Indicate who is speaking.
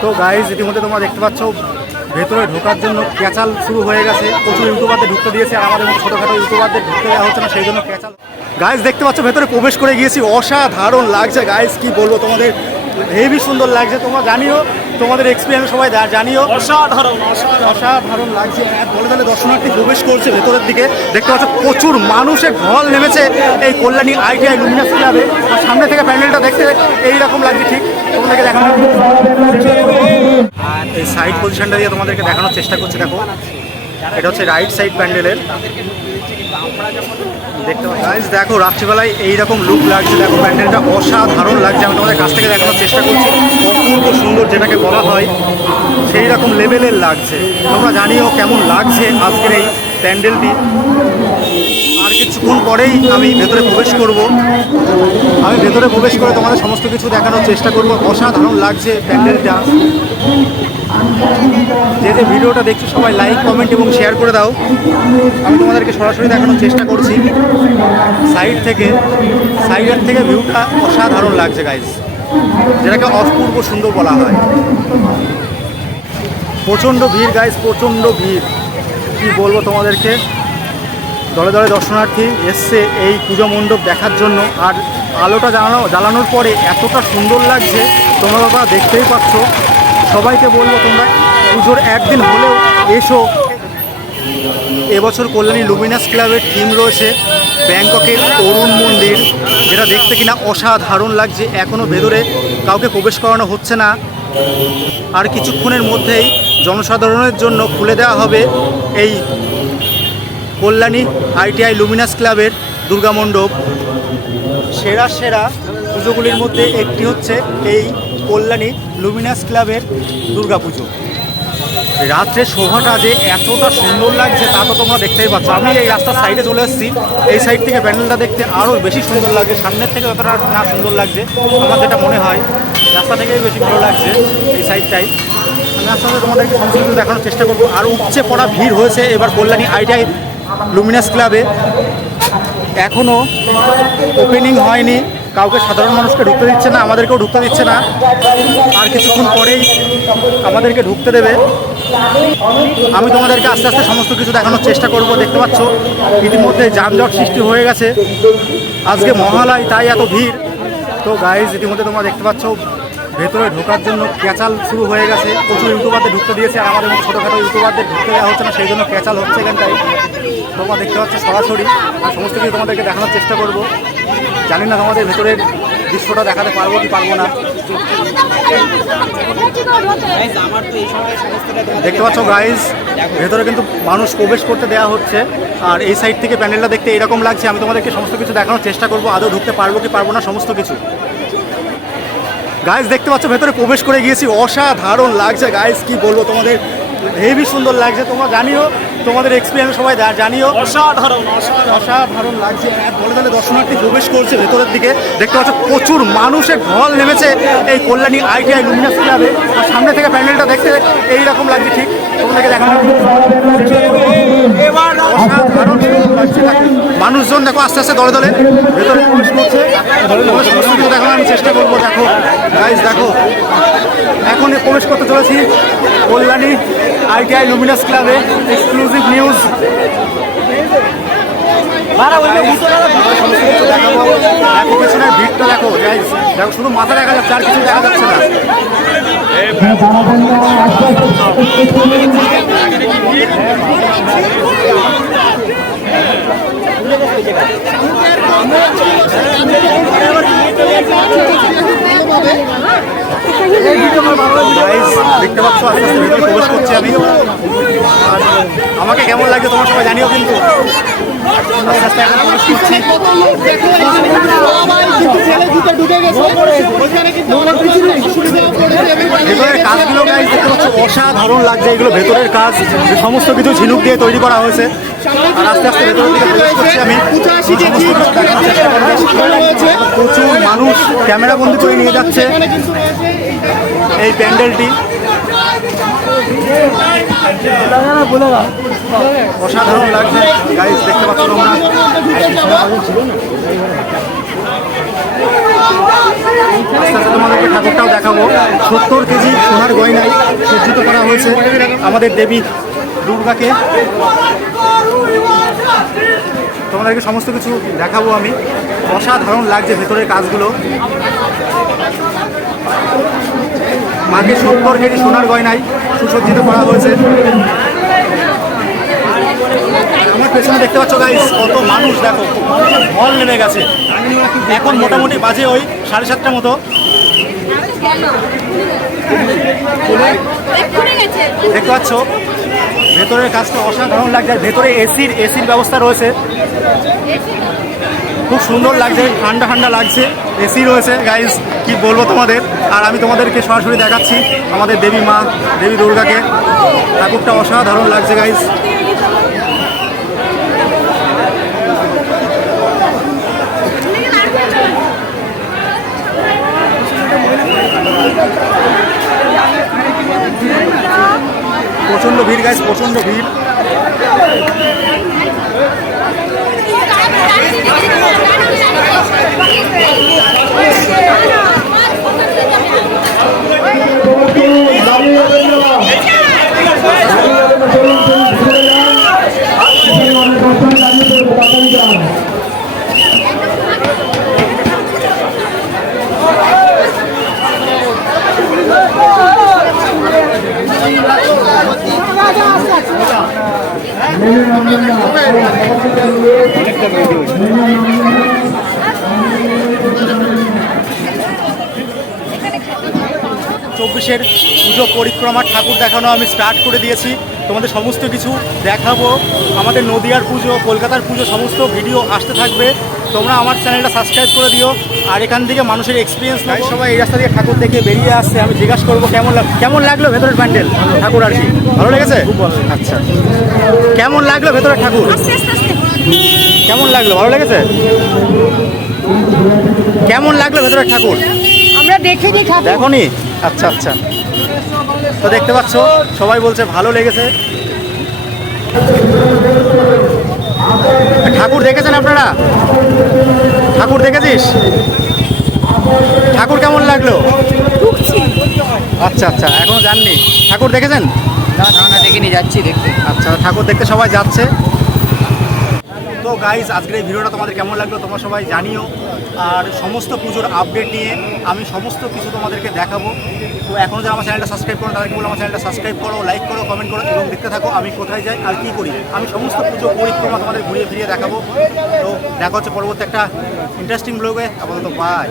Speaker 1: তো গাইজ ইতিমধ্যে তোমরা দেখতে পাচ্ছ ভেতরে ঢোকার জন্য ক্যাচাল শুরু হয়ে গেছে। প্রচুর ইউটিউবারদের ঢুকতে দিয়েছে আর আমাদের মতো ছোটোখাটো ইউটিউবারদের ঢুকতে দেওয়া হচ্ছে না সেই জন্য ক্যাচাল গাইজ দেখতে পাচ্ছ ভেতরে প্রবেশ করে গিয়েছি অসাধারণ লাগছে। গাইজ কি বলব তোমাদের? হেভি সুন্দর লাগছে তোমরা জানিও তোমাদের এক্সপিরিয়েন্স সবাই দা- জানিও।
Speaker 2: অসাধারণ অসাধারণ।
Speaker 1: অসাধারণ লাগছে। এক দলে দলে দর্শনার্থী প্রবেশ করছে ভেতরের দিকে। দেখতে পাচ্ছ প্রচুর মানুষের ঢল নেমেছে এই কল্যাণী আইটিআই লুমিনাস ক্লাবে। আর সামনে থেকে প্যান্ডেলটা দেখতে এইরকম লাগছে ঠিক? তোমাদেরকে দেখানো এই সাইড পজিশনটা দিয়ে তোমাদেরকে দেখানোর চেষ্টা করছি, দেখো। এটা হচ্ছে রাইট সাইড প্যান্ডেলের দেখতে দেখো, রাত্রিবেলায় এইরকম লুক লাগছে। দেখো প্যান্ডেলটা অসাধারণ লাগছে। আমি তোমাদের কাছ থেকে দেখানোর চেষ্টা করছি। অপূর্ব সুন্দর যেটাকে বলা হয় সেই রকম লেভেলের লাগছে। তোমরা জানিও কেমন লাগছে আজকের এই প্যান্ডেলটি আর কিছুক্ষণ পরেই আমি ভেতরে প্রবেশ করব। আমি ভেতরে প্রবেশ করে তোমাদের সমস্ত কিছু দেখানোর চেষ্টা করব। অসাধারণ লাগছে প্যান্ডেলটা যে যে ভিডিওটা দেখছ, সবাই লাইক কমেন্ট এবং শেয়ার করে দাও। আমি তোমাদেরকে সরাসরি দেখানোর চেষ্টা করছি। সাইড থেকে সাইডের থেকে ভিউটা অসাধারণ লাগছে গাইজ যেটাকে অপূর্ব সুন্দর বলা হয়। প্রচণ্ড ভিড় গাইজ প্রচণ্ড ভিড়। কি বলব তোমাদেরকে? দলে দলে দর্শনার্থী এসছে এই পুজো মণ্ডপ দেখার জন্য। আর আলোটা জ্বালানো জ্বালানোর পরে এতটা সুন্দর লাগছে। তোমরা দেখতেই পাচ্ছ। সবাইকে বলব তোমরা, পুজোর একদিন হলেও এসো। এবছর কল্যাণী লুমিনাস ক্লাবের থিম রয়েছে ব্যাংককের অরুণ মন্দির, যেটা দেখতে কিনা অসাধারণ লাগছে এখনও ভেতরে কাউকে প্রবেশ করানো হচ্ছে না। আর কিছুক্ষণের মধ্যেই জনসাধারণের জন্য খুলে দেওয়া হবে এই কল্যাণী আইটিআই লুমিনাস ক্লাবের দুর্গা মণ্ডপ। সেরা সেরা পুজোগুলির মধ্যে একটি হচ্ছে এই কল্যাণী লুমিনাস ক্লাবের পুজো রাত্রের শোভাটা যে এতটা সুন্দর লাগছে তা তো তোমরা দেখতেই পাচ্ছ। আমি এই রাস্তার সাইডে চলে এসেছি। এই সাইড থেকে প্যান্ডেলটা দেখতে আরও বেশি সুন্দর লাগছে। সামনের থেকে যতটা না সুন্দর লাগছে। আমার যেটা মনে হয়, রাস্তা থেকেই বেশি ভালো লাগছে এই সাইডটাই। আমি আস্তে আস্তে তোমাদেরকে সমস্ত কিছু দেখানোর চেষ্টা করব। আর উপচে পড়া ভিড় হয়েছে এবার কল্যাণী আইটিআই লুমিনাস ক্লাবে। এখনও ওপেনিং হয়নি। কাউকে সাধারণ মানুষকে ঢুকতে দিচ্ছে না, আমাদেরকেও ঢুকতে দিচ্ছে না। আর কিছুক্ষণ পরেই আমাদেরকে ঢুকতে দেবে। আমি তোমাদেরকে আস্তে আস্তে সমস্ত কিছু দেখানোর চেষ্টা করব, দেখতে পাচ্ছ? ইতিমধ্যে যানজট সৃষ্টি হয়ে গেছে। আজকে মহালয়, তাই এত ভিড়। তো গাইজ ইতিমধ্যে তোমরা দেখতে পাচ্ছ, ভেতরে ঢোকার জন্য ক্যাচাল শুরু হয়ে গেছে। প্রচুর ইউটিউবারদের ঢুকতে দিয়েছে, আমাদের ছোটোখাটো ইউটিউবারদের ঢুকতে দেওয়া হচ্ছে না, সেই জন্য ক্যাচাল হচ্ছে এখানটায়। তোমরা দেখতে পাচ্ছ সরাসরি। আর সমস্ত কিছু তোমাদেরকে দেখানোর চেষ্টা করব। জানি না তোমাদের ভেতরের দৃশ্যটা দেখাতে পারব কি পারব না। দেখতে পাচ্ছ গাইজ ভেতরে কিন্তু মানুষ প্রবেশ করতে দেওয়া হচ্ছে। আর এই সাইড থেকে প্যান্ডেলটা দেখতে এরকম লাগছে, আমি তোমাদেরকে সমস্ত কিছু দেখানোর চেষ্টা করব, আদৌ ঢুকতে পারব কি পারব না, সমস্ত কিছু। গাইজ দেখতে পাচ্ছ, ভেতরে প্রবেশ করে গিয়েছি, অসাধারণ লাগছে। গাইজ কি বলব তোমাদের? হেভি সুন্দর লাগছে তোমরা জানিও তোমাদের এক্সপিরিয়েন্স সবাই জানিও।
Speaker 2: অসাধারণ অসাধারণ।
Speaker 1: লাগছে দলে দলে দর্শনার্থী প্রবেশ করছে ভেতরের দিকে। দেখতে পাচ্ছ প্রচুর মানুষের ঢল নেমেছে এই কল্যাণী আইটিআই লুমিনাস ক্লাবে আর সামনে থেকে প্যান্ডেলটা দেখতে এইরকম লাগছে ঠিক তোমাদেরকে দেখানো অসাধারণ লাগছে দেখো। মানুষজন দেখো আস্তে আস্তে দলে দলে ভেতরে প্রবেশ করছে। দেখানোর আমি চেষ্টা করব দেখো গাইজ দেখো। এখন প্রবেশ করতে চলেছি কল্যাণী আইটিআই লুমিনাস ক্লাবে এক্সক্লুসিভ নিউজ। দেখো পেছনের ভিড়টা দেখো দেখো, শুধু মাথা দেখা যাচ্ছে, আর কিছু দেখা যাচ্ছে না। দেখতে পাচ্ছ প্রবেশ করছি আমি। আমাকে কেমন লাগছে তোমার সবাই জানিও কিন্তু। কাজগুলো দেখতে পাচ্ছ অসাধারণ লাগছে এগুলো ভেতরের কাজ সমস্ত কিছু ঝিনুক দিয়ে তৈরি করা হয়েছে। আর আস্তে আস্তে ভেতরের দিকে প্রবেশ করছি আমি। প্রচুর মানুষ ক্যামেরা বন্দি করে নিয়ে যাচ্ছে। এই প্যান্ডেলটি। অসাধারণ লাগছে। গাইজ দেখতে পাচ্ছ তোমরা? আস্তে আস্তে তোমাদেরকে ঠাকুরটাও দেখাবো। সত্তর কেজি সোনার গয়নায় সজ্জিত করা হয়েছে আমাদের দেবী দুর্গাকে। তোমাদেরকে সমস্ত কিছু দেখাবো আমি। অসাধারণ লাগছে ভেতরের কাজগুলো। মাকে সত্তর কেজি সোনার গয়নায় সুসজ্জিত করা হয়েছে। আমার পেছনে দেখতে পাচ্ছ গাইস কত মানুষ, দেখো, ঢল নেমে গেছে। এখন মোটামুটি বাজে ওই সাড়ে সাতটা মতো। দেখতে পাচ্ছ, ভেতরের কাজটা অসাধারণ লাগছে। ভেতরে এসির এসির ব্যবস্থা রয়েছে। খুব সুন্দর লাগছে, ঠান্ডা ঠান্ডা লাগছে। এসি রয়েছে গাইজ কি বলব তোমাদের? আর আমি তোমাদেরকে সরাসরি দেখাচ্ছি আমাদের দেবী মা, দেবী দুর্গাকে। ঠাকুরটা অসাধারণ লাগছে গাইজ প্রচণ্ড ভিড় গাইজ প্রচণ্ড ভিড়। চব্বিশের পুজো পরিক্রমা ঠাকুর দেখানো আমি স্টার্ট করে দিয়েছি। তোমাদের সমস্ত কিছু দেখাবো। আমাদের নদিয়ার পুজো, কলকাতার পুজো, সমস্ত ভিডিও আসতে থাকবে। তোমরা আমার চ্যানেলটা সাবস্ক্রাইব করে দিও। আর এখান থেকে মানুষের এক্সপিরিয়েন্স নাই সবাই এই রাস্তা দিয়ে ঠাকুর দেখে বেরিয়ে আসছে আমি জিজ্ঞাসা করব কেমন লাগ কেমন লাগল ভেতরের প্যান্ডেল? ঠাকুর আর কি। ভালো লেগেছে? আচ্ছা। কেমন লাগল ভেতরের ঠাকুর? কেমন লাগল? ভালো লেগেছে? কেমন লাগল ভেতরের ঠাকুর?
Speaker 3: আমরা দেখিনি ঠাকুর।
Speaker 1: দেখনি? আচ্ছা আচ্ছা। তো দেখতে পাচ্ছ সবাই বলছে ভালো লেগেছে। ঠাকুর দেখেছেন আপনারা? ঠাকুর দেখেছিস? ঠাকুর কেমন লাগল? আচ্ছা আচ্ছা এখনও জাননি ঠাকুর দেখেছেন?
Speaker 3: না না না দেখিনি যাচ্ছি দেখতে।
Speaker 1: আচ্ছা ঠাকুর দেখতে সবাই যাচ্ছে। তো গাইজ আজকের এই ভিডিওটা তোমাদের কেমন লাগল তোমরা সবাই জানিও। আর সমস্ত পুজোর আপডেট নিয়ে আমি সমস্ত কিছু তোমাদেরকে দেখাবো। তো এখনও যারা আমার চ্যানেলটা সাবস্ক্রাইব করো তাদেরকে বলো আমার চ্যানেলটা সাবস্ক্রাইব করো লাইক করো কমেন্ট করো এবং দেখতে থাকো আমি কোথায় যাই আর কী করি। আমি সমস্ত পুজো পরিক্রমা তোমাদের ঘুরিয়ে ফিরিয়ে দেখাবো। তো দেখা হচ্ছে পরবর্তী একটা ইন্টারেস্টিং ব্লগে আপাতত বাই